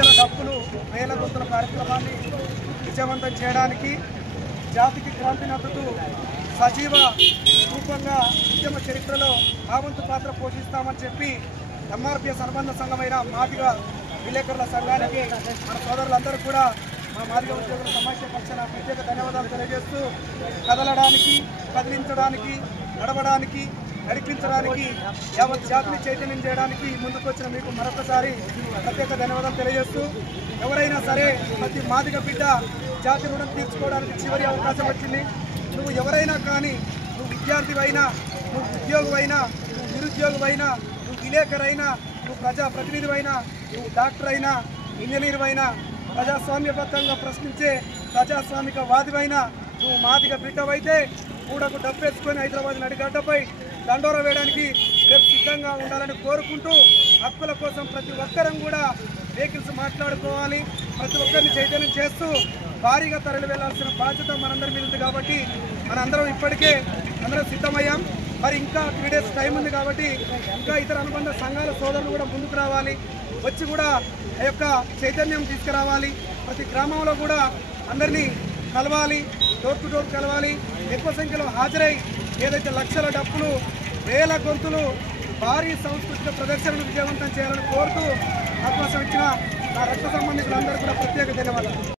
లక్షల డబ్బులు వేల గొంతుల కార్యక్రమాన్ని విజయవంతం చేయడానికి జాతికి క్రాంతి నడుతూ సజీవ రూపంగా ఉద్యమ చరిత్రలో ఆవంతు పాత్ర పోషిస్తామని చెప్పి ఎంఆర్పిఎస్ అనుబంధ సంఘమైన మాదిగ విలేకరుల సంఘానికి మన సోదరులందరూ కూడా మా మాదిగ ఉద్యోగుల సమాఖ్య పక్షాన ప్రత్యేక ధన్యవాదాలు తెలియజేస్తూ కదలడానికి, కదిలించడానికి, నడవడానికి, నడిపించడానికి, యావత్ జాతిని చైతన్యం చేయడానికి ముందుకొచ్చిన మీకు మరొకసారి ప్రత్యేక ధన్యవాదాలు తెలియజేస్తూ, ఎవరైనా సరే ప్రతి మాదిగ బిడ్డ జాతి రుణం తీర్చుకోవడానికి చివరి అవకాశం వచ్చింది. నువ్వు ఎవరైనా కానీ, నువ్వు విద్యార్థివైనా, నువ్వు ఉద్యోగివైనా, నువ్వు నిరుద్యోగివైనా, నువ్వు విలేకరైనా, నువ్వు ప్రజాప్రతినిధివైనా, నువ్వు డాక్టర్ అయినా, ఇంజనీర్ అయినా, ప్రజాస్వామ్యబద్ధంగా ప్రశ్నించే ప్రజాస్వామిక వాదివైనా, నువ్వు మాదిగ బిడ్డవైతే కూడకు డబ్బేసుకొని హైదరాబాద్ నడిగడ్డపై దండోర వేయడానికి రేపు సిద్ధంగా ఉండాలని కోరుకుంటూ, హక్కుల కోసం ప్రతి ఒక్కరం కూడా వెహికల్స్ మాట్లాడుకోవాలి, ప్రతి ఒక్కరిని చైతన్యం చేస్తూ భారీగా తరలి వెళ్లాల్సిన బాధ్యత మనందరి మీద ఉంది. కాబట్టి మనందరం ఇప్పటికే అందరం సిద్ధమయ్యాం. మరి ఇంకా 3 days టైం ఉంది కాబట్టి ఇంకా ఇతర అనుబంధ సంఘాల సోదరులు కూడా ముందుకు రావాలి, వచ్చి కూడా ఆ యొక్క చైతన్యం తీసుకురావాలి. ప్రతి గ్రామంలో కూడా అందరినీ కలవాలి, డోర్ టు డోర్ కలవాలి, ఎక్కువ సంఖ్యలో హాజరై ఏదైతే లక్షల డబ్బులు, వేల గొంతులు, భారీ సాంస్కృతిక ప్రదర్శనను విజయవంతం చేయాలని కోరుతూ అవకాశం ఇచ్చిన నా రక్త సంబంధికులందరూ కూడా ప్రత్యేక ధన్యవాదాలు.